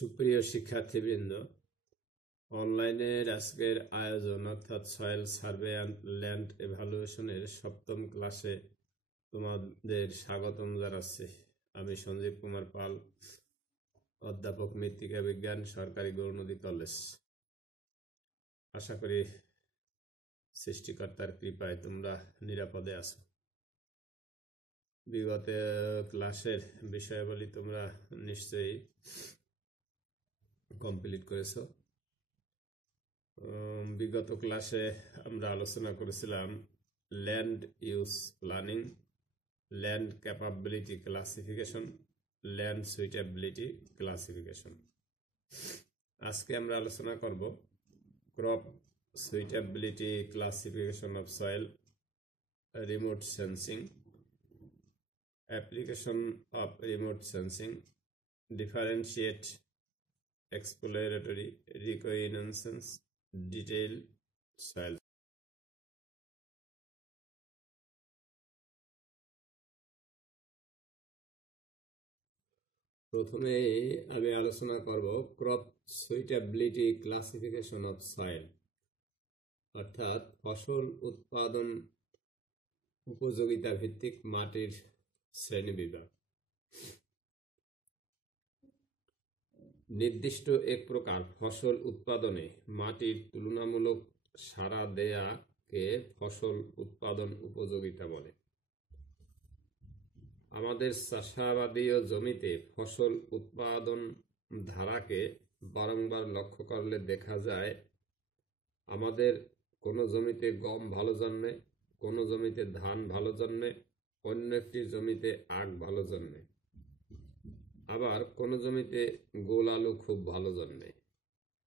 সুপ্রিয় শিক্ষার্থীবৃন্দ, অনলাইনের আজকের আয়োজন অর্থাৎ সয়েল সার্ভে অ্যান্ড ল্যান্ড এভালুয়েশনের 7ম ক্লাসে তোমাদের স্বাগতম জানাচ্ছি। আমি সঞ্জীব কুমার পাল, অধ্যাপক মৃত্তিকা বিজ্ঞান, সরকারি গৌরনদী কলেজ। আশা করি সৃষ্টিকর্তার কৃপায় তোমরা নিরাপদে আছো। বিগত ক্লাসের বিষয়াবলী তোমরা নিশ্চয়ই কমপ্লিট করেছো। বিগত ক্লাসে আমরা আলোচনা করেছিলাম land use planning, land capability classification, land suitability classification. আজকে আমরা আলোচনা করব crop suitability classification of soil, remote sensing, application of remote sensing, differentiate exploratory reconnaissance, detail soil. প্রথমে আমি আলোচনা করব crop suitability classification of soil, অর্থাৎ ফসল উৎপাদন উপযোগিতা ভিত্তিক মাটির শ্রেণীবিভাগ। নির্দিষ্ট এক প্রকার ফসল উৎপাদনে মাটির তুলনামূলক সাড়া দেয়াকে ফসল উৎপাদন উপযোগিতা বলে। আমাদের চাষাবাদীয় জমিতে ফসল উৎপাদন ধারাকে বারংবার লক্ষ্য করলে দেখা যায়, আমাদের কোনো জমিতে গম ভালো জন্মে, কোনো জমিতে ধান ভালো জন্মে, অন্য একটি জমিতে আখ ভালো জন্মে, আবার কোন জমিতে গোল আলু খুব ভালো জন্মে।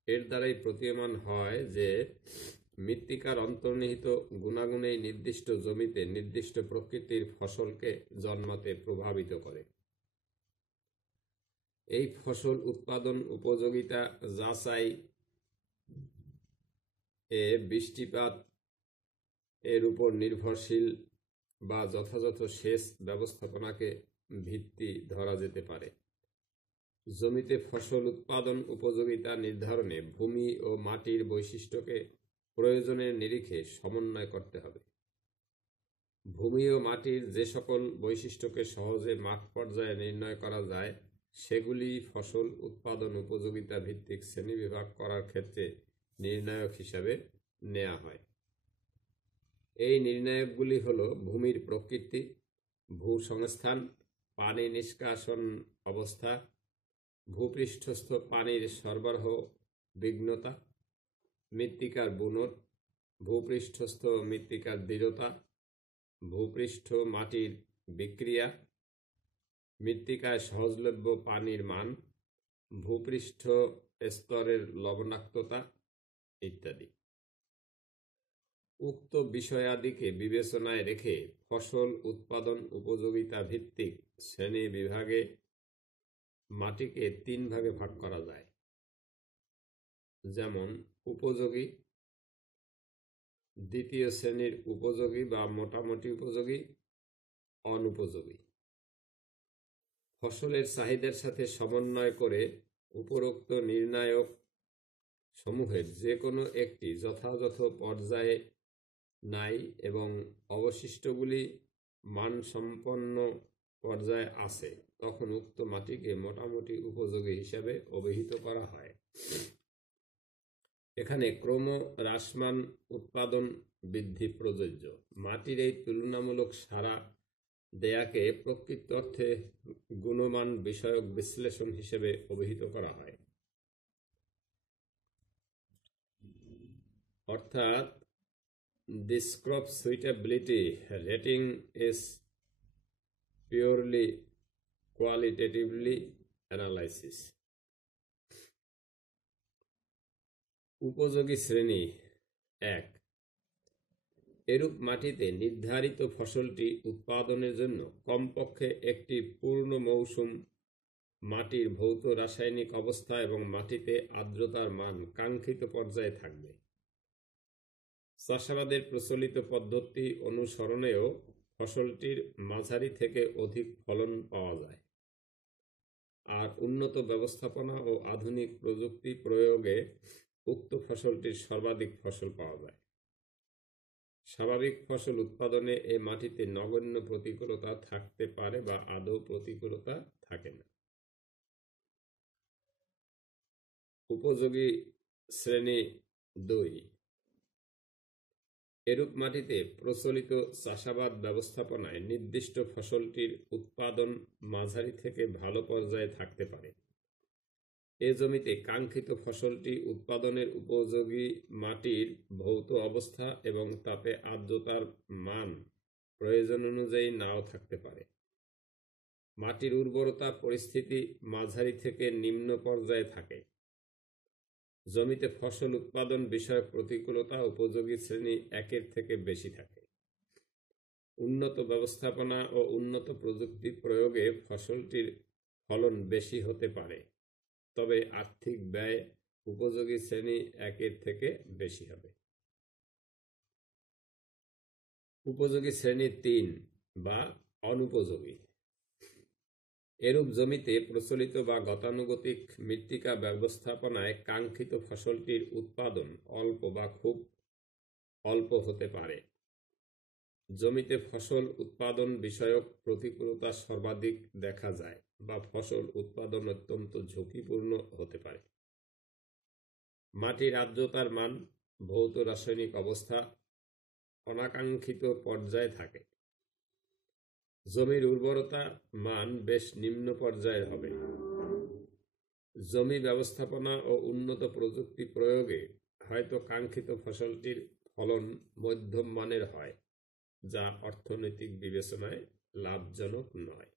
এর দ্বারাই প্রতীয়মান হয় যে মৃত্তিকার অন্তর্নিহিত গুণাগুণেই নির্দিষ্ট জমিতে নির্দিষ্ট প্রকৃতির ফসলকে জন্মাতে প্রভাবিত করে। এই ফসল উৎপাদন উপযোগিতা যাচাই বৃষ্টিপাত এর উপর নির্ভরশীল বা যথাযথ সেচ ব্যবস্থাপনাকে ভিত্তি ধরা যেতে পারে। জমিতে ফসল উৎপাদন উপযোগিতা নির্ধারণে ভূমি ও মাটির বৈশিষ্ট্যকে প্রয়োজনের নিরিখে সমন্বয় করতে হবে। ভূমি ও মাটির যে সকল বৈশিষ্ট্যকে সহজে মাঠ পর্যায়ে নির্ণয় করা যায়, সেগুলি ফসল উৎপাদন উপযোগিতা ভিত্তিক শ্রেণীবিভাগ করার ক্ষেত্রে নির্ণায়ক হিসাবে নেওয়া হয়। এই নির্ণায়কগুলি হল ভূমির প্রকৃতি, ভূসংস্থান, পানি নিষ্কাশন অবস্থা, ভূপৃষ্ঠস্থ পানির সরবরাহ বিঘ্নতা, মৃত্তিকার বুনট, ভূপৃষ্ঠস্থ মৃত্তিকার দৃঢ়তা, ভূপৃষ্ঠ মাটির বিক্রিয়া, মৃত্তিকায় সহজলভ্য পানির মান, ভূপৃষ্ঠ স্তরের লবণাক্ততা ইত্যাদি। উক্ত বিষয়াদিকে বিবেচনায় রেখে ফসল উৎপাদন উপযোগিতা ভিত্তিক শ্রেণী বিভাগে মাটিকে 3 ভাগে ভাগ করা যায়, যেমন উপযোগী, দ্বিতীয় শ্রেণীর উপযোগী বা মোটামুটি উপযোগী, অনুপযোগী। ফসলের চাহিদার সাথে সমন্বয় করে উপরোক্ত নির্ণায়ক সমূহের যে কোনো একটি যথাযথ পর্যায়ে নাই এবং অবশিষ্টগুলি মানসম্পন্ন পর্যায়ে আছে, তখন উক্ত মাটিকে মোটামুটি উপযোগী হিসাবে অভিহিত করা হয়। এখানে ক্রম হ্রাসমান উৎপাদন বৃদ্ধি প্রযোজ্য। মাটির এই তুলনামূলক সাড়া দেয়াকে প্রকৃত অর্থে গুণমান বিষয়ক বিশ্লেষণ হিসেবে অভিহিত করা হয়। অর্থাৎ this crop suitability rating is purely qualitatively analysis. উপযোগী শ্রেণী 1। এরূপ মাটিতে নির্ধারিত ফসলটি উৎপাদনের জন্য কমপক্ষে একটি পূর্ণ মৌসুম মাটির ভৌত রাসায়নিক অবস্থা এবং মাটিতে আর্দ্রতার মান কাঙ্ক্ষিত পর্যায়ে থাকবে। চাষাবাদের প্রচলিত পদ্ধতি অনুসরণেও ফসলটির মাঝারি থেকে অধিক ফলন পাওয়া যায়। আর উন্নত ব্যবস্থাপনা ও আধুনিক প্রযুক্তি প্রয়োগে উক্ত ফসলটির সর্বাধিক ফসল পাওয়া যায়। স্বাভাবিক ফসল উৎপাদনে এ মাটিতে নগণ্য প্রতিকূলতা থাকতে পারে বা আদৌ প্রতিকূলতা থাকে না। উপযোগী শ্রেণী 2। এরূপ মাটিতে প্রচলিত চাষাবাদ ব্যবস্থাপনায় নির্দিষ্ট ফসলটির উৎপাদন মাঝারি থেকে ভালো পর্যায়ে থাকতে পারে। এ জমিতে কাঙ্ক্ষিত ফসলটি উৎপাদনের উপযোগী মাটির ভৌত অবস্থা এবং তাতে আর্দ্রতার মান প্রয়োজন অনুযায়ী নাও থাকতে পারে। মাটির উর্বরতা পরিস্থিতি মাঝারি থেকে নিম্ন পর্যায়ে থাকে। জমিতে ফসল উৎপাদন বিষয়ক প্রতিকূলতা উপযোগী শ্রেণী 1 থেকে বেশি থাকে। উন্নত ব্যবস্থাপনা ও উন্নত প্রযুক্তি প্রয়োগে ফসলটির ফলন বেশি হতে পারে, তবে আর্থিক ব্যয় উপযোগী শ্রেণী 1 থেকে বেশি হবে। উপযোগী শ্রেণী 3 বা অনুপযোগী। এরূপ জমিতে প্রচলিত বা গতানুগতিক মৃত্তিকা ব্যবস্থাপনায় কাঙ্ক্ষিত ফসলটির উৎপাদন অল্প বা খুব অল্প হতে পারে। জমিতে ফসল উৎপাদন বিষয়ক প্রতিকূলতা সর্বাধিক দেখা যায় বা ফসল উৎপাদন অত্যন্ত ঝুঁকিপূর্ণ হতে পারে। মাটির আর্দ্রতার মান, ভৌত রাসায়নিক অবস্থা অনাকাঙ্ক্ষিত পর্যায়ে থাকে। জমির উর্বরতা মান বেশ নিম্ন পর্যায়ের হবে। জমি ব্যবস্থাপনা ও উন্নত প্রযুক্তি প্রয়োগে হয়তো কাঙ্ক্ষিত ফসলটির ফলন মধ্যম মানের হয়, যা অর্থনৈতিক বিবেচনায় লাভজনক নয়।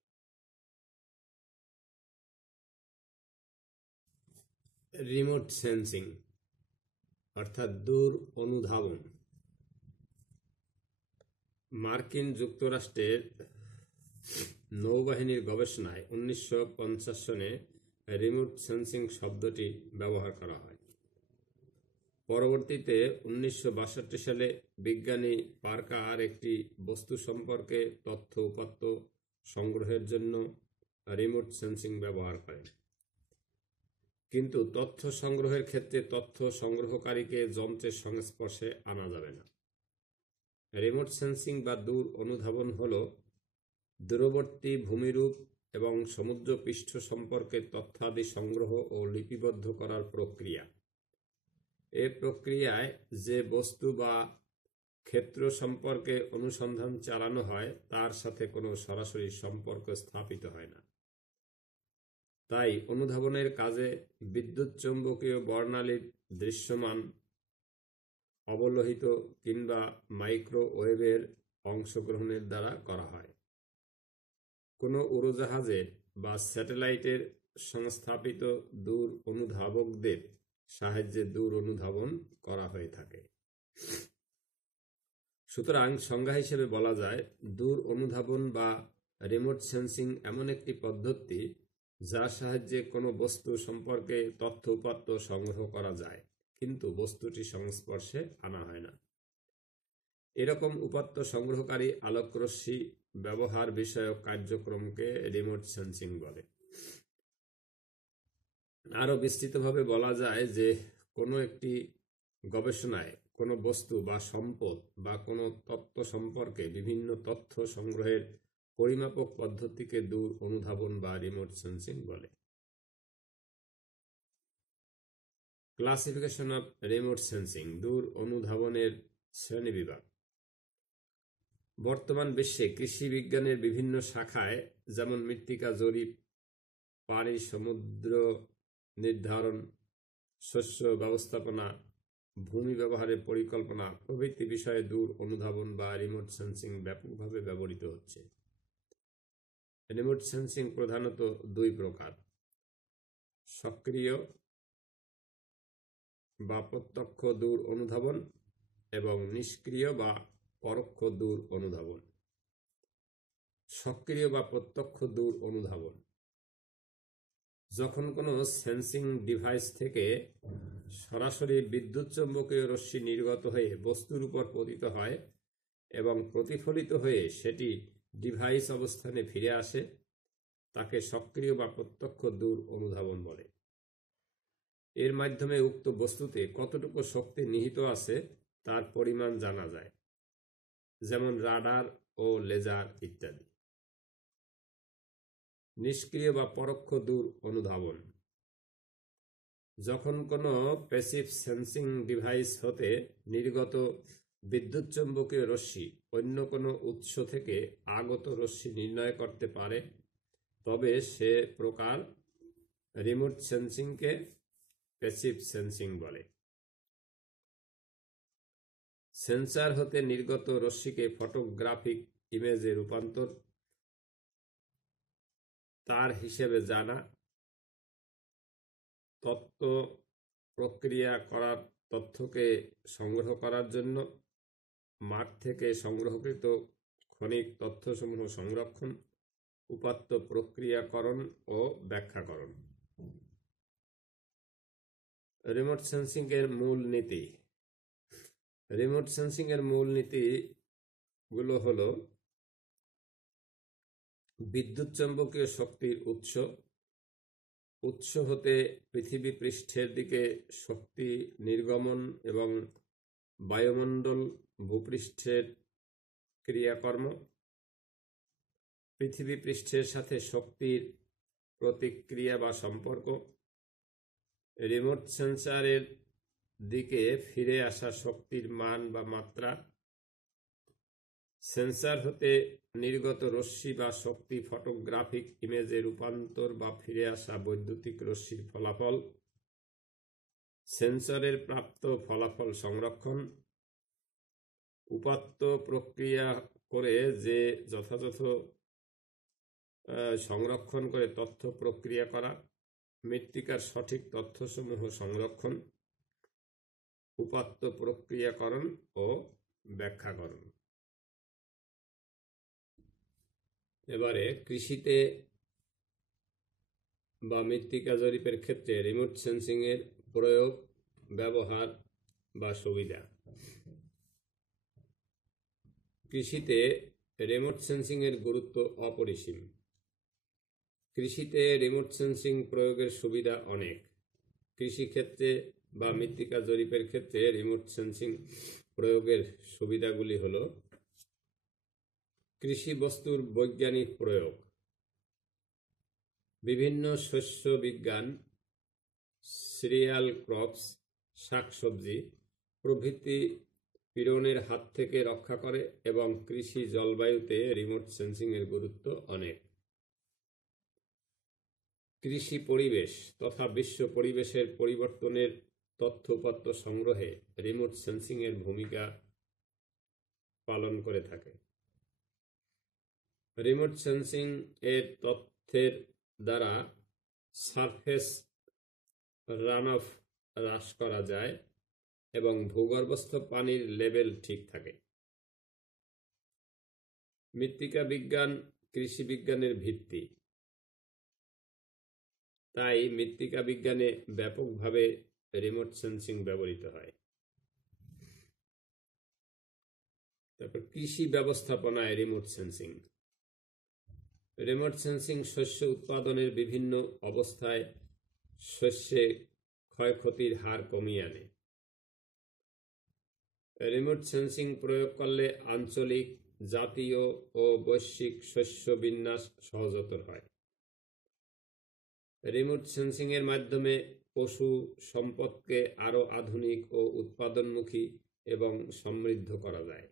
রিমোট সেন্সিং অর্থাৎ দূর অনুধাবন। মার্কিন যুক্তরাষ্ট্রের নৌবাহিনীর গবেষণায় 1950 সনে রিমোট সেন্সিং শব্দটি ব্যবহার করা হয়। পরবর্তীতে 1962 সালে বিজ্ঞানী পার্কার একটি বস্তু সম্পর্কে তথ্য উপাত্ত সংগ্রহের জন্য রিমোট সেন্সিং ব্যবহার করেন। কিন্তু তথ্য সংগ্রহের ক্ষেত্রে তথ্য সংগ্রহকারীকে যন্ত্রের সংস্পর্শে আনা যাবে না। রিমোট সেন্সিং বা দূর অনুধাবন হল দূরবর্তী ভূমিরূপ এবং সমুদ্র পৃষ্ঠ সম্পর্কে তথ্যাদি সংগ্রহ ও লিপিবদ্ধ করার প্রক্রিয়া। এ প্রক্রিয়ায় যে বস্তু বা ক্ষেত্র সম্পর্কে অনুসন্ধান চালানো হয় তার সাথে কোনো সরাসরি সম্পর্ক স্থাপিত হয় না। তাই অনুধাবনের কাজে বিদ্যুৎ চৌম্বকীয় বর্ণালীর দৃশ্যমান, অবলোহিত কিংবা মাইক্রোওয়েভের অংশগ্রহণের দ্বারা করা হয়। কোনো উড়োজাহাজের বা স্যাটেলাইটের সংস্থাপিত দূর অনুধাবকদের সাহায্যে দূর অনুধাবন করা হয়ে থাকে। সুতরাং সংজ্ঞা হিসেবে বলা যায়, দূর অনুধাবন বা রিমোট সেন্সিং এমন একটি পদ্ধতি যার সাহায্যে কোনো বস্তু সম্পর্কে তথ্য উপাত্ত সংগ্রহ করা যায়, কিন্তু বস্তুটি সংস্পর্শে আনা হয় না। এরকম উপাত্ত সংগ্রহকারী আলোকরশ্মি ব্যবহার বিষয়ক কার্যক্রমকে রিমোট সেন্সিং বলে। আরো বিস্তৃতভাবে বলা যায় যে কোনো একটি গবেষণায় কোনো বস্তু বা সম্পদ বা কোনো তত্ত্ব সম্পর্কে বিভিন্ন তথ্য সংগ্রহের পরিমাপক পদ্ধতিকে দূর অনুধাবন বা রিমোট সেন্সিং বলে। ক্লাসিফিকেশন অফ রিমোট সেন্সিং, দূর অনুধাবনের শ্রেণীবিভাগ। বর্তমান বিশ্বে কৃষি বিজ্ঞানের বিভিন্ন শাখায়, যেমন মৃত্তিকা জরিপ, পানি সমুদ্র নির্ধারণ, শস্য ব্যবস্থাপনা, ভূমি ব্যবহারের পরিকল্পনা প্রভৃতি বিষয়ে দূর অনুধাবন বা রিমোট সেন্সিং ব্যাপকভাবে ব্যবহৃত হচ্ছে। রিমোট সেন্সিং প্রধানত 2 প্রকার: সক্রিয় বা প্রত্যক্ষ দূর অনুধাবন এবং নিষ্ক্রিয় বা পরোক্ষ দূর অনুধাবন। সক্রিয় বা প্রত্যক্ষ দূর অনুধাবন: যখন কোনো সেন্সিং ডিভাইস থেকে সরাসরি বিদ্যুৎ চৌম্বকীয় রশ্মি নির্গত হয়ে বস্তুর উপর পতিত হয় এবং প্রতিফলিত হয়ে সেটি ডিভাইস অবস্থানে ফিরে আসে, তাকে সক্রিয় বা প্রত্যক্ষ দূর অনুধাবন বলে। এর মাধ্যমে উক্ত বস্তুতে কতটুকু শক্তি নিহিত আছে তার পরিমাণ জানা যায়, যেমন রাডার ও লেজার ইত্যাদি। নিষ্ক্রিয় বা পরোক্ষ দূর অনুধাবন: যখন কোনো প্যাসিভ সেন্সিং ডিভাইস হতে নির্গত বিদ্যুৎ চৌম্বকীয় রশ্মি অন্য কোনো উৎস থেকে আগত রশ্মি নির্ণয় করতে পারে, তবে সে প্রকার রিমোট সেন্সিংকে প্যাসিভ সেন্সিং বলে। সেন্সর হতে নির্গত রশ্মিকে ফটোগ্রাফিক ইমেজে রূপান্তর, তার হিসেবে জানা, তথ্য প্রক্রিয়া করার তথ্যকে সংগ্রহ করার জন্য মাঠ থেকে সংগ্রহকৃত ক্ষণিক তথ্যসমূহ সংরক্ষণ, উপাত্ত প্রক্রিয়াকরণ ও ব্যাখ্যাকরণ। রিমোট সেন্সিং এর মূল নীতি। রিমোট সেন্সিং এর মূল নীতিগুলো হলো: বিদ্যুৎ চৌম্বকীয় শক্তির উৎস হতে পৃথিবী পৃষ্ঠের দিকে শক্তি নির্গমন এবং বায়ুমণ্ডল ভূপৃষ্ঠের ক্রিয়াকর্ম, পৃথিবী পৃষ্ঠের সাথে শক্তির প্রতিক্রিয়া বা সম্পর্ক, রিমোট সেন্সরের দিকে ফিরে আসা শক্তির মান বা মাত্রা, সেন্সর হতে নির্গত রশ্মি বা শক্তি ফটোগ্রাফিক ইমেজে রূপান্তর বা ফিরে আসা বৈদ্যুতিক রশ্মির ফলাফল, সেন্সরের প্রাপ্ত ফলাফল সংরক্ষণ, উপাত্ত প্রক্রিয়া করে যে যথাযথ সংরক্ষণ করে তথ্য প্রক্রিয়া করা, মৃত্তিকার সঠিক তথ্যসমূহ সংরক্ষণ, উপাত্ত প্রক্রিয়াকরণ ও ব্যাখ্যাকরণ। এবারে কৃষিতে বা মৃত্তিকা জরিপের ক্ষেত্রে রিমোট সেন্সিং এর প্রয়োগ, ব্যবহার বা সুবিধা। কৃষিতে রিমোট সেন্সিং এর গুরুত্ব অপরিসীম। কৃষিতে রিমোট সেন্সিং প্রয়োগের সুবিধা অনেক। কৃষিক্ষেত্রে বা মৃত্তিকা জরিপের ক্ষেত্রে রিমোট সেন্সিং প্রয়োগের সুবিধাগুলি হল: কৃষি বস্তুর বৈজ্ঞানিক প্রয়োগ। বিভিন্ন শস্য বিজ্ঞান, সিরিয়াল ক্রপস, শাকসবজি প্রভৃতি পীড়নের হাত থেকে রক্ষা করে এবং কৃষি জলবায়ুতে রিমোট সেন্সিং এর গুরুত্ব অনেক। কৃষি পরিবেশ তথা বিশ্ব পরিবেশের পরিবর্তনের তথ্য উপাত্ত সংগ্রহে রিমোট সেন্সিং এর ভূমিকা পালন করে থাকে। রিমোট সেন্সিং এর তথ্যের দ্বারা সারফেস রানঅফ হ্রাস করা যায় এবং ভূগর্ভস্থ পানির লেভেল ঠিক থাকে। মৃত্তিকা বিজ্ঞান কৃষি বিজ্ঞানের ভিত্তি, তাই মৃত্তিকা বিজ্ঞানে ব্যাপকভাবে রিমোট সেন্সিং ব্যবহৃত হয়। তারপর কৃষি ব্যবস্থাপনায় রিমোট সেন্সিং। রিমোট সেন্সিং শস্য উৎপাদনের বিভিন্ন অবস্থায় শস্যে ক্ষয়ক্ষতির হার কমিয়ে আনে। রিমোট সেন্সিং প্রয়োগ করলে আঞ্চলিক, জাতীয় ও বৈশ্বিক শস্য বিন্যাস সহজতর হয়। রিমোট সেন্সিং এর মাধ্যমে পশু সম্পদকে আরো আধুনিক ও উৎপাদনমুখী এবং সমৃদ্ধ করা যায়।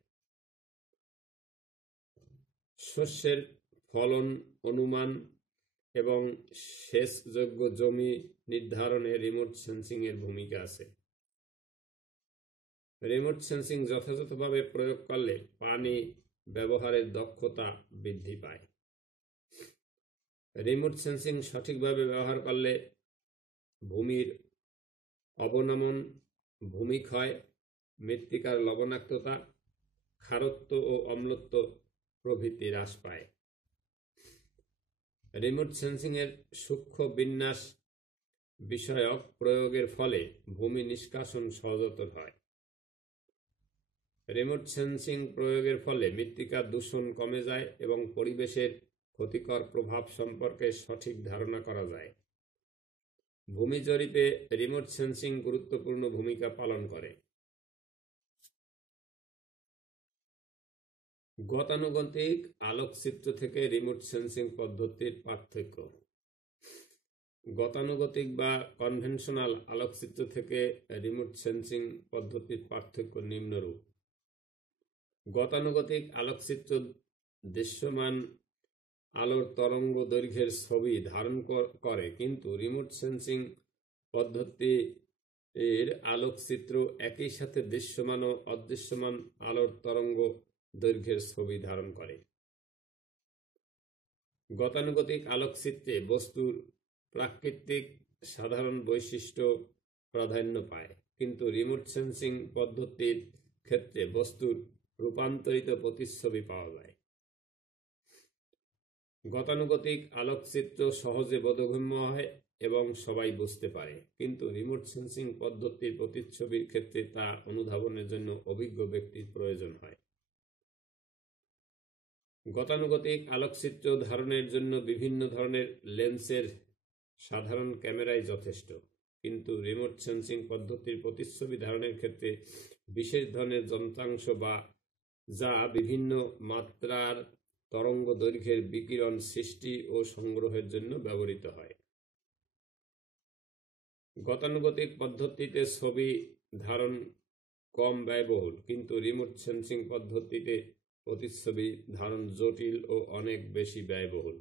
শস্যের ফলন অনুমান এবং সেচযোগ্য জমি নির্ধারণে রিমোট সেন্সিং এর ভূমিকা আছে। রিমোট সেন্সিং যথাযথভাবে প্রয়োগ করলে পানি ব্যবহারের দক্ষতা বৃদ্ধি পায়। রিমোট সেন্সিং সঠিকভাবে ব্যবহার করলে ভূমির অবনমন, ভূমিক্ষয়, মৃত্তিকার লবণাক্ততা, ক্ষারত্ব ও অম্লত্ব প্রভৃতি হ্রাস পায়। রিমোট সেন্সিং এর সূক্ষ্ম বিন্যাস বিষয়ক প্রয়োগের ফলে ভূমি নিষ্কাশন সহজতর হয়। রিমোট সেন্সিং প্রয়োগের ফলে মৃত্তিকার দূষণ কমে যায় এবং পরিবেশের ক্ষতিকর প্রভাব সম্পর্কে সঠিক ধারণা করা যায়। ভূমি জরিপে রিমোট সেন্সিং গুরুত্বপূর্ণ ভূমিকা পালন করে। গতানুগতিক আলোকচিত্র থেকে রিমোট সেন্সিং পদ্ধতির পার্থক্য। গতানুগতিক বা কনভেনশনাল আলোকচিত্র থেকে রিমোট সেন্সিং পদ্ধতির পার্থক্য নিম্নরূপ। গতানুগতিক আলোকচিত্র দৃশ্যমান আলোর তরঙ্গ দৈর্ঘ্যের ছবি ধারণ করে, কিন্তু রিমোট সেন্সিং পদ্ধতির আলোকচিত্র একই সাথে দৃশ্যমান ও অদৃশ্যমান আলোর তরঙ্গ দৈর্ঘ্যের ছবি ধারণ করে। গতানুগতিক আলোকচিত্রে বস্তুর প্রাকৃতিক সাধারণ বৈশিষ্ট্য প্রাধান্য পায়, কিন্তু রিমোট সেন্সিং পদ্ধতির ক্ষেত্রে বস্তুর রূপান্তরিত প্রতিচ্ছবি পাওয়া যায়। গতানুগতিক আলোকচিত্র সহজে বোধগম্য হয় এবং সবাই বুঝতে পারে, কিন্তু রিমোট সেন্সিং পদ্ধতির প্রতিচ্ছবির ক্ষেত্রে তা অনুধাবনের জন্য অভিজ্ঞ ব্যক্তির প্রয়োজন হয়। গতানুগতিক আলোকচিত্র ধারণের জন্য বিভিন্ন ধরনের লেন্সের সাধারণ ক্যামেরাই যথেষ্ট, কিন্তু রিমোট সেন্সিং পদ্ধতির প্রতিচ্ছবি ধারণের ক্ষেত্রে বিশেষ ধরনের যন্ত্রাংশ যা বিভিন্ন মাত্রার তরঙ্গ দৈর্ঘ্যের বিকিরণ সৃষ্টি ও সংগ্রহের জন্য ব্যবহৃত হয়। গতানুগতিক পদ্ধতিতে ছবি ধারণ কম ব্যয়বহুল, কিন্তু রিমোট সেন্সিং পদ্ধতিতে প্রতিচ্ছবি ধারণ জটিল ও অনেক বেশি ব্যয়বহুল।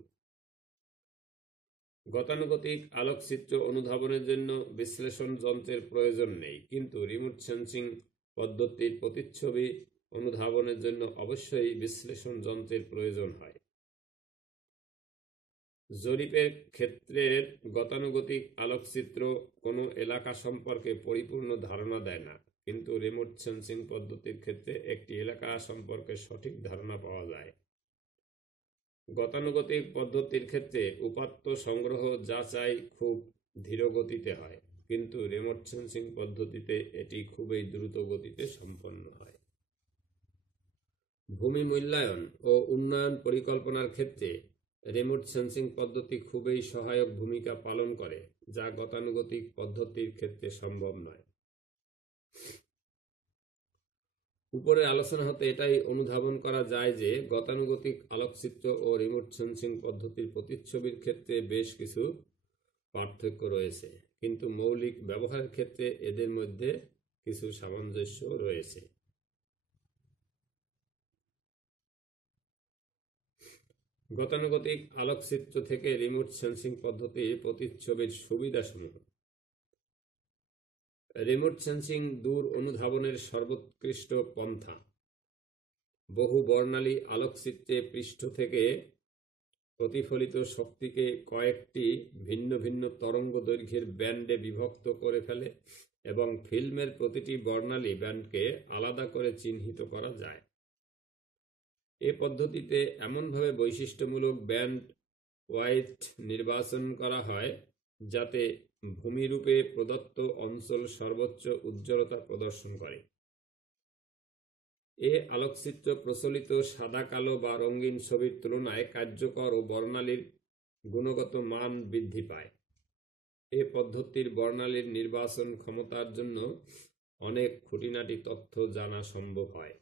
গতানুগতিক আলোকচিত্র অনুধাবনের জন্য বিশ্লেষণ যন্ত্রের প্রয়োজন নেই, কিন্তু রিমোট সেন্সিং পদ্ধতির প্রতিচ্ছবি অনুধাবনের জন্য অবশ্যই বিশ্লেষণ যন্ত্রের প্রয়োজন হয়। জরিপের ক্ষেত্রে গতানুগতিক আলোকচিত্র কোনো এলাকা সম্পর্কে পরিপূর্ণ ধারণা দেয় না, কিন্তু রিমোট সেন্সিং পদ্ধতির ক্ষেত্রে একটি এলাকা সম্পর্কে সঠিক ধারণা পাওয়া যায়। গতানুগতিক পদ্ধতির ক্ষেত্রে উপাত্ত সংগ্রহ যাচাই খুব ধীর গতিতে হয়, কিন্তু রিমোট সেন্সিং পদ্ধতিতে এটি খুবই দ্রুত গতিতে সম্পন্ন হয়। ভূমি মূল্যায়ন ও উন্নয়ন পরিকল্পনার ক্ষেত্রে রিমোট সেন্সিং পদ্ধতি খুবই সহায়ক ভূমিকা পালন করে, যা গতানুগতিক পদ্ধতির ক্ষেত্রে সম্ভব নয়। উপরের আলোচনা হতে এটাই অনুধাবন করা যায় যে গতানুগতিক আলোকচিত্র ও রিমোট সেন্সিং পদ্ধতির প্রতিচ্ছবির ক্ষেত্রে বেশ কিছু পার্থক্য রয়েছে, কিন্তু মৌলিক ব্যবহারের ক্ষেত্রে এদের মধ্যে কিছু সামঞ্জস্য রয়েছে। গতানুগতিক আলোকচিত্র থেকে রিমোট সেন্সিং পদ্ধতির প্রতিচ্ছবির সুবিধাসমূহ। রিমোট সেন্সিং দূর অনুধাবনের সর্বোৎকৃষ্ট পন্থা। বহু বর্ণালী আলোকচিত্রে পৃষ্ঠ থেকে প্রতিফলিত শক্তিকে কয়েকটি ভিন্ন ভিন্ন তরঙ্গ দৈর্ঘ্যের ব্যান্ডে বিভক্ত করে ফেলে এবং ফিল্মের প্রতিটি বর্ণালী ব্যান্ডকে আলাদা করে চিহ্নিত করা যায়। এ পদ্ধতিতে এমনভাবে বৈশিষ্ট্যমূলক ব্যান্ড ওয়াইট নির্বাচন করা হয় যাতে ভূমিরূপে প্রদত্ত অঞ্চল সর্বোচ্চ উজ্জ্বলতা প্রদর্শন করে। এ আলোকচিত্র প্রচলিত সাদা কালো বা রঙিন ছবির তুলনায় কার্যকর ও বর্ণালীর গুণগত মান বৃদ্ধি পায়। এ পদ্ধতির বর্ণালীর নির্বাচন ক্ষমতার জন্য অনেক খুঁটিনাটি তথ্য জানা সম্ভব হয়।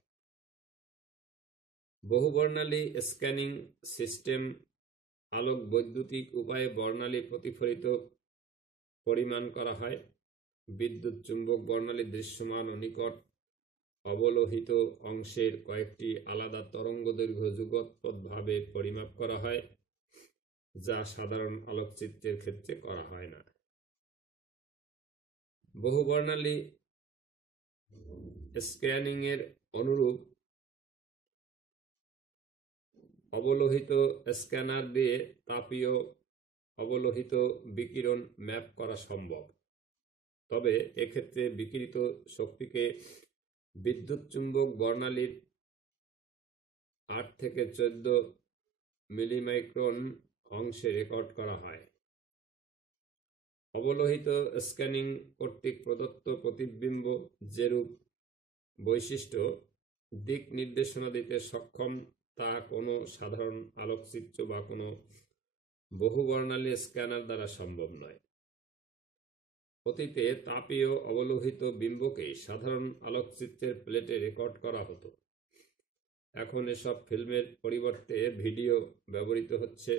বহুবর্ণালী স্ক্যানিং সিস্টেম আলোক বৈদ্যুতিক উপায়ে বর্ণালী প্রতিফলিত পরিমাণ করা হয়। বিদ্যুৎ চুম্বক বর্ণালী দৃশ্যমান ও নিকট অবলোহিত অংশের কয়েকটি আলাদা তরঙ্গদৈর্ঘ্য যুগপৎভাবে পরিমাপ করা হয়, যা সাধারণ আলোকচিত্রের ক্ষেত্রে করা হয় না। বহুবর্ণালী স্ক্যানিং এর অনুরূপ অবলোহিত স্ক্যানার দিয়ে তাপীয় অবলোহিত বিকিরণ ম্যাপ করা সম্ভব, তবে এক্ষেত্রে বিকিরিত শক্তিকে বিদ্যুৎ চুম্বক বর্ণালীর 8 থেকে 14 মিলিমাইক্রন অংশে রেকর্ড করা হয়। অবলোহিত স্ক্যানিং কর্তৃক প্রদত্ত প্রতিবিম্ব যেরূপ বৈশিষ্ট্য দিক নির্দেশনা দিতে সক্ষম তা কোনো সাধারণ আলোকচিত্র বা কোনো বহুবর্ণালী স্ক্যানার দ্বারা সম্ভব নয়। অতীতে তাপীয় অবলোহিত বিম্বকে সাধারণ আলোকচিত্রের প্লেটে রেকর্ড করা হতো। এখন এসব ফিল্মের পরিবর্তে ভিডিও ব্যবহৃত হচ্ছে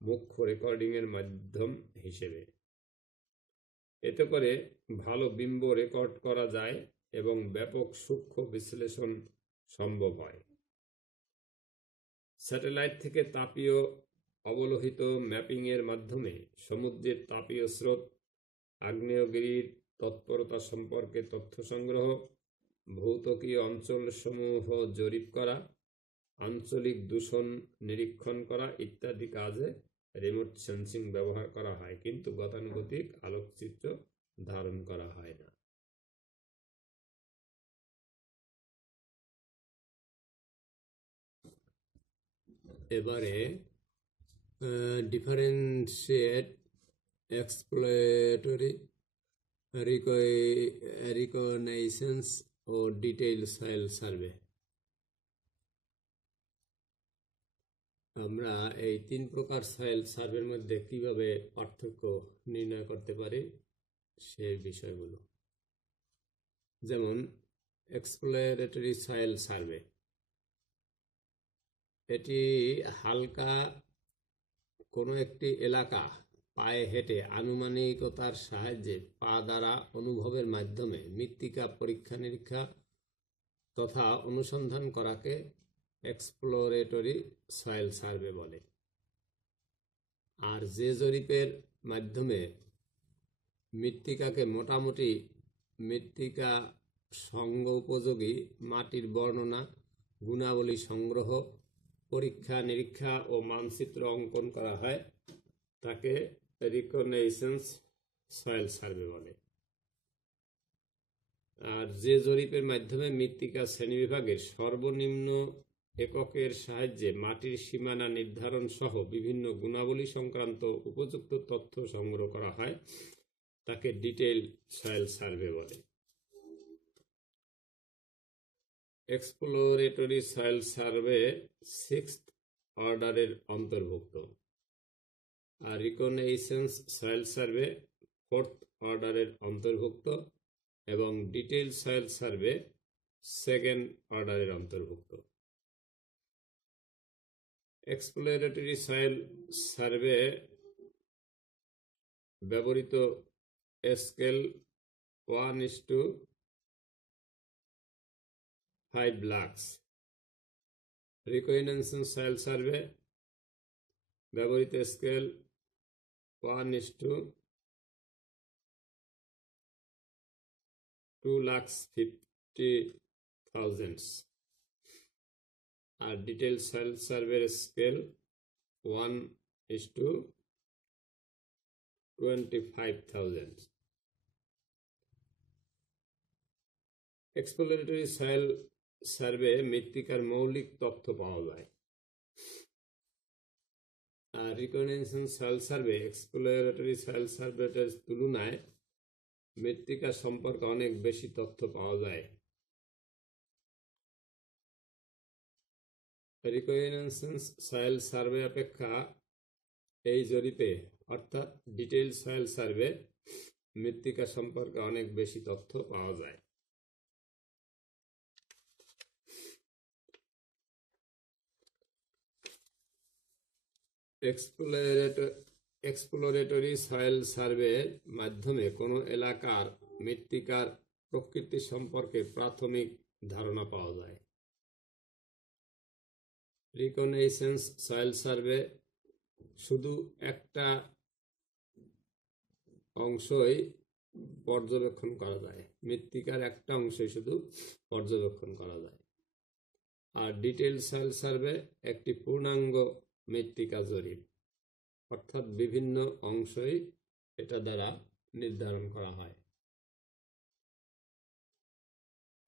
মুখ্য রেকর্ডিংয়ের মাধ্যম হিসেবে। এতে করে ভালো বিম্ব রেকর্ড করা যায় এবং ব্যাপক সূক্ষ্ম বিশ্লেষণ সম্ভব হয়। স্যাটেলাইট থেকে তাপীয় অবলোহিত ম্যাপিংয়ের মাধ্যমে সমুদ্রের তাপীয় স্রোত, আগ্নেয়গিরির তৎপরতা সম্পর্কে তথ্য সংগ্রহ, ভৌতকীয় অঞ্চলসমূহ জরিপ করা, আঞ্চলিক দূষণ নিরীক্ষণ করা ইত্যাদি কাজে রিমোট সেন্সিং ব্যবহার করা হয়, কিন্তু গতানুগতিক আলোকচিত্র ধারণ করা হয় না। এবারে ডিফারেন্সিয়েট এক্সপ্লোরেটরি রিকগনাইসেন্স ও ডিটেইল সয়েল সার্ভে। আমরা এই 3 প্রকার সয়েল সার্ভের মধ্যে কিভাবে পার্থক্য নির্ণয় করতে পারি সেই বিষয়গুলো। যেমন এক্সপ্লোরেটরি সয়েল সার্ভে, এটি হালকা কোনো একটি এলাকা পায়ে হেঁটে আনুমানিকতার সাহায্যে পা দ্বারা অনুভবের মাধ্যমে মৃত্তিকা পরীক্ষা নিরীক্ষা তথা অনুসন্ধান করাকে এক্সপ্লোরেটরি সয়েল সার্ভে বলে। আর যে জরিপের মাধ্যমে মৃত্তিকাকে মোটামুটি মৃত্তিকা সঙ্গ উপযোগী মাটির বর্ণনা, গুণাবলী সংগ্রহ, পরীক্ষা নিরীক্ষা ও মানচিত্র অঙ্কন করা হয় তাকে রিকগনাইসেন্স সয়েল সার্ভে বলে। আর যে জরিপের মাধ্যমে মৃত্তিকা শ্রেণীবিভাগের সর্বনিম্ন এককের সাহায্যে মাটির সীমানা নির্ধারণ সহ বিভিন্ন গুণাবলী সংক্রান্ত উপযুক্ত তথ্য সংগ্রহ করা হয় তাকে ডিটেইল সয়েল সার্ভে বলে। এক্সপ্লোরেটরি সয়েল সার্ভে 6th অর্ডারের অন্তর্ভুক্ত, আর রিকগনাইসেন্স সয়েল সার্ভে 4th অর্ডারের অন্তর্ভুক্ত এবং ডিটেইল সয়েল সার্ভে 2nd অর্ডারের অন্তর্ভুক্ত। এক্সপ্লোরেটরি সয়েল সার্ভে ব্যবহৃত scale 1:5 lakhs. Reconnaissance soil survey ব্যবহৃত স্কেল 1:2,50,000 আর ডিটেইল সয়েল সার্ভের স্কেল 1:25,000। এক্সপ্লোরেটরি সয়েল সার্ভে মৃত্তিকার মৌলিক তথ্য পাওয়া যায়, আর reconnaissance soil survey exploratory soil সার্ভের তুলনায় মৃত্তিকা সম্পর্কে অনেক বেশি তথ্য পাওয়া যায়। রিকগনাইসেন্স সয়েল সার্ভে অপেক্ষা এই জরিপে অর্থাৎ ডিটেইল সয়েল সার্ভে মৃত্তিকা সম্পর্কে অনেক বেশি তথ্য পাওয়া যায়। এক্সপ্লোরেটরি সয়েল সার্ভের মাধ্যমে কোনো এলাকার মৃত্তিকার প্রকৃতি সম্পর্কে প্রাথমিক ধারণা পাওয়া যায়। রিকগনাইসেন্স সয়েল সার্ভে শুধু একটা অংশই পর্যবেক্ষণ করা যায়, মৃত্তিকার একটা অংশই শুধু পর্যবেক্ষণ করা যায়। আর ডিটেইল সয়েল সার্ভে একটি পূর্ণাঙ্গ মৃত্তিকা জরিপ, অর্থাৎ বিভিন্ন অংশই এটা দ্বারা নির্ধারণ করা হয়।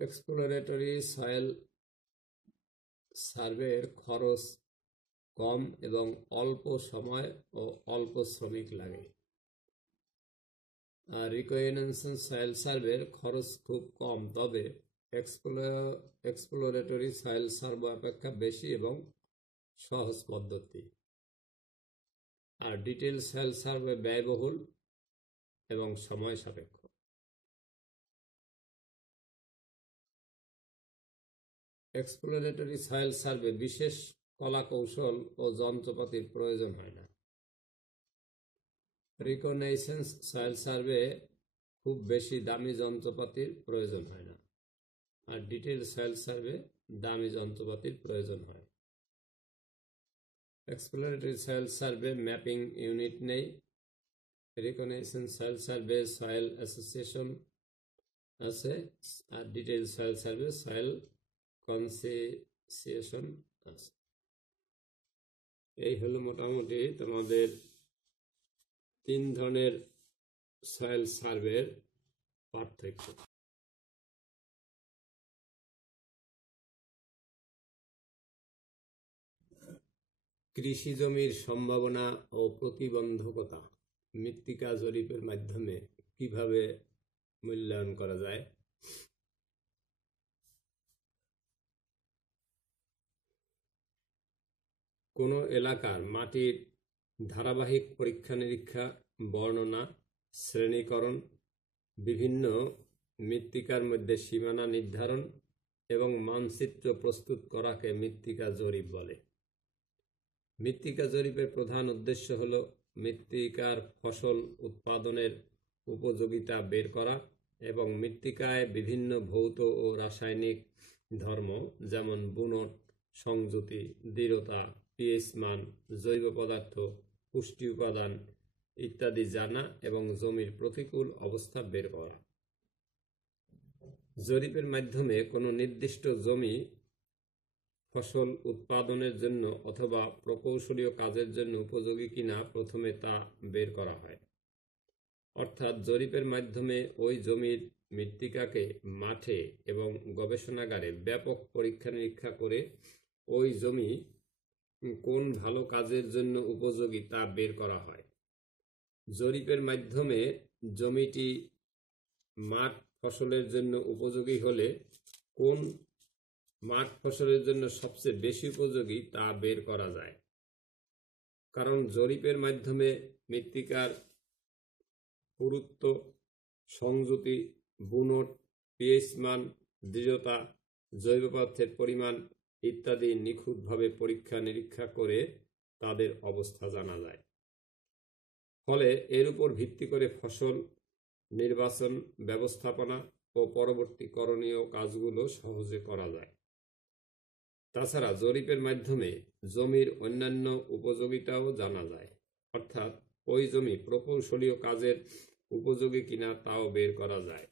এক্সপ্লোরেটরি সয়েল সার্ভের খরচ কম এবং অল্প সময় ও অল্প শ্রমিক লাগে। আর রিকগনাইসেন্স সয়েল সার্ভের খরচ খুব কম, তবে এক্সপ্লোরেটরি সয়েল সার্ভে অপেক্ষা বেশি এবং সহজ পদ্ধতি, আর ডিটেল সয়েল সার্ভে ব্যয়বহুল এবং সময় সাপেক্ষ। এক্সপ্লোরেটরি সয়েল সার্ভে বিশেষ কলা কৌশল ও যন্ত্রপাতির প্রয়োজন হয় না। রিকনেইসেন্স সয়েল সার্ভে খুব বেশি দামি যন্ত্রপাতির প্রয়োজন হয় না, আর ডিটেল সয়েল সার্ভে দামি যন্ত্রপাতির প্রয়োজন হয়। Exploratory soil survey mapping unit নেই। রিকনেইসেন্স সয়েল সার্ভে সয়েল অ্যাসোসিয়েশন আছে, আর ডিটেল সয়েল সার্ভে সয়েল কনসিয়েশন আছে। এই হলো মোটামুটি তোমাদের 3 ধরনের সয়েল সার্ভের পার্থক্য। কৃষি জমির সম্ভাবনা ও প্রতিবন্ধকতা মৃত্তিকা জরিপের মাধ্যমে কিভাবে মূল্যায়ন করা যায়? কোনো এলাকার মাটির ধারাবাহিক পরীক্ষা নিরীক্ষা, বর্ণনা, শ্রেণীকরণ, বিভিন্ন মৃত্তিকার মধ্যে সীমানা নির্ধারণ এবং মানচিত্র প্রস্তুত করাকে মৃত্তিকা জরিপ বলে। মৃত্তিকা জরিপের প্রধান উদ্দেশ্য হল মৃত্তিকার ফসল উৎপাদনের উপযোগিতা বের করা এবং মৃত্তিকায় বিভিন্ন ভৌত ও রাসায়নিক ধর্ম যেমন বুনট, সংযুতি, দৃঢ়তা, পিএইচ মান, জৈব পদার্থ, পুষ্টি উপাদান ইত্যাদি জানা এবং জমির প্রতিকূল অবস্থা বের করা। জরিপের মাধ্যমে কোনো নির্দিষ্ট জমি ফসল উৎপাদনের জন্য অথবা প্রকৌশলীয় কাজের জন্য উপযোগী কিনা প্রথমে তা বের করা হয়। অর্থাৎ জরিপের মাধ্যমে ওই জমির মৃত্তিকাকে মাঠে এবং গবেষণাগারে ব্যাপক পরীক্ষা নিরীক্ষা করে ওই জমি কোন ভালো কাজের জন্য উপযোগী তা বের করা হয়। জরিপের মাধ্যমে জমিটি মাঠ ফসলের জন্য উপযোগী হলে কোন মাঠ ফসলের জন্য সবচেয়ে বেশি উপযোগী তা বের করা যায়। কারণ জরিপের মাধ্যমে মৃত্তিকার পুরুত্ব, সংযুতি, বুনট, পিএইচ মান, দৃঢ়তা, জৈব পদার্থের পরিমাণ ইত্যাদি নিখুঁতভাবে পরীক্ষা নিরীক্ষা করে তাদের অবস্থা জানা যায়। ফলে এর উপর ভিত্তি করে ফসল নির্বাচন, ব্যবস্থাপনা ও পরবর্তী করণীয় কাজগুলো সহজে করা যায়। তাছাড়া জরিপের মাধ্যমে জমির অন্যান্য উপযোগিতাও জানা যায়, অর্থাৎ ওই জমি প্রকৌশলীয় কাজের উপযোগী কিনা তাও বের করা যায়।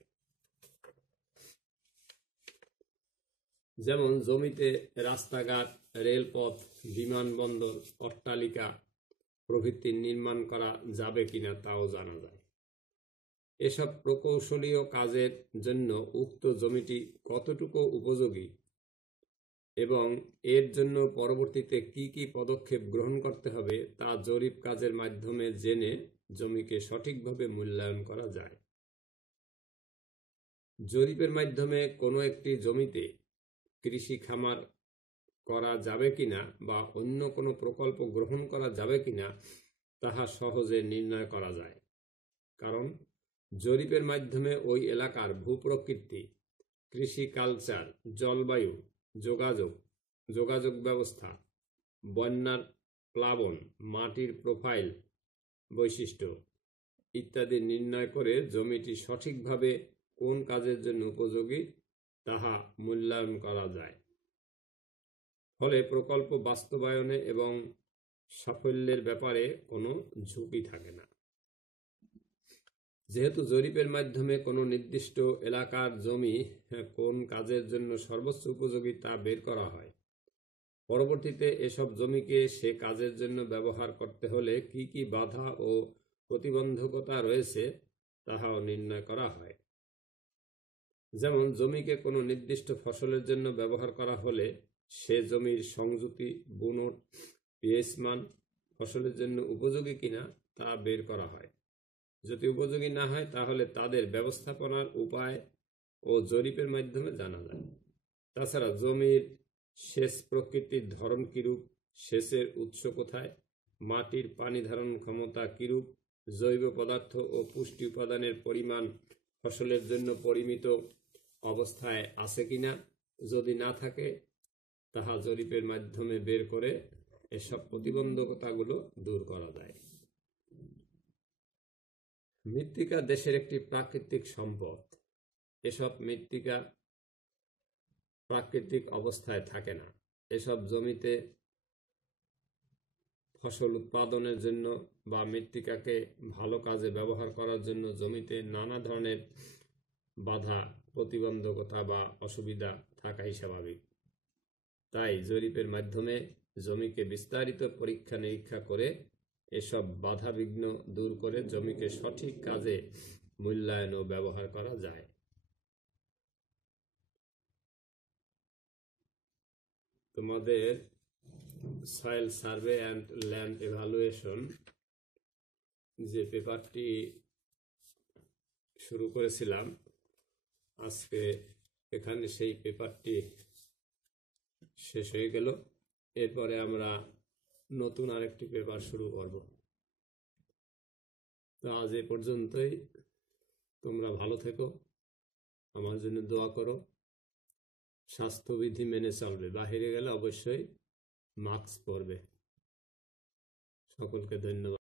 যেমন জমিতে রাস্তাঘাট, রেলপথ, বিমানবন্দর, অট্টালিকা প্রভৃতি নির্মাণ করা যাবে কিনা তাও জানা যায়। এসব প্রকৌশলীয় কাজের জন্য উক্ত জমিটি কতটুকু উপযোগী এবং এর জন্য পরবর্তীতে কি কি পদক্ষেপ গ্রহণ করতে হবে তা জরিপ কাজের মাধ্যমে জেনে জমিকে সঠিকভাবে মূল্যায়ন করা যায়। জরিপের মাধ্যমে কোনো একটি জমিতে কৃষি খামার করা যাবে কিনা বা অন্য কোনো প্রকল্প গ্রহণ করা যাবে কিনা তাহা সহজে নির্ণয় করা যায়। কারণ জরিপের মাধ্যমে ওই এলাকার ভূপ্রকৃতি, কৃষি কালচার, জলবায়ু, যোগাযোগ ব্যবস্থা, বন্যার প্লাবন, মাটির প্রোফাইল বৈশিষ্ট্য ইত্যাদি নির্ণয় করে জমিটি সঠিকভাবে কোন কাজের জন্য উপযোগী তাহা মূল্যায়ন করা যায়। ফলে প্রকল্প বাস্তবায়নে এবং সাফল্যের ব্যাপারে কোনো ঝুঁকি থাকে না। যেহেতু জরিপের মাধ্যমে কোনো নির্দিষ্ট এলাকার জমি কোন কাজের জন্য সর্বোচ্চ উপযোগী তা বের করা হয়, পরবর্তীতে এসব জমিকে সে কাজের জন্য ব্যবহার করতে হলে কি কি বাধা ও প্রতিবন্ধকতা রয়েছে তাহাও নির্ণয় করা হয়। যেমন জমিকে কোনো নির্দিষ্ট ফসলের জন্য ব্যবহার করা হলে সে জমির সংযুতি, বুনট, পিএইচ মান ফসলের জন্য উপযোগী কিনা তা বের করা হয়। যদি উপযোগী না হয় তাহলে তাদের ব্যবস্থাপনার উপায় ও জরিপের মাধ্যমে জানা যায়। তাছাড়া জমির সেচ প্রকৃতির ধরন কিরূপ, সেচের উৎস কোথায়, মাটির পানি ধারণ ক্ষমতা কিরূপ, জৈব পদার্থ ও পুষ্টি উপাদানের পরিমাণ ফসলের জন্য পরিমিত অবস্থায় আছে কিনা, যদি না থাকে তাহা জরিপের মাধ্যমে বের করে এসব প্রতিবন্ধকতাগুলো দূর করা যায়। মৃত্তিকা দেশের একটি প্রাকৃতিক সম্পদ। এসব মৃত্তিকা প্রাকৃতিক অবস্থায় থাকে না। এসব জমিতে ফসল উৎপাদনের জন্য বা মৃত্তিকাকে ভালো কাজে ব্যবহার করার জন্য জমিতে নানা ধরনের বাধা, প্রতিবন্ধকতা বা অসুবিধা থাকাই স্বাভাবিক। তাই জরিপের মাধ্যমে জমিকে বিস্তারিত পরীক্ষা নিরীক্ষা করে এসব বাধা বিঘ্ন দূর করে জমিকে সঠিক কাজে মূল্যায়ন ও ব্যবহার করা যায়। তোমাদের soil survey and land evaluation যে পেপারটি শুরু করেছিলাম, আজকে এখানে সেই পেপারটি শেষ হয়ে গেল। এরপরে আমরা নতুন আরেকটি পেপার শুরু করব। তো আজ এ পর্যন্তই। তোমরা ভালো থেকো, আমার জন্য দোয়া করো, স্বাস্থ্যবিধি মেনে চলবে, বাহিরে গেলে অবশ্যই মাস্ক পরবে। সকলকে ধন্যবাদ।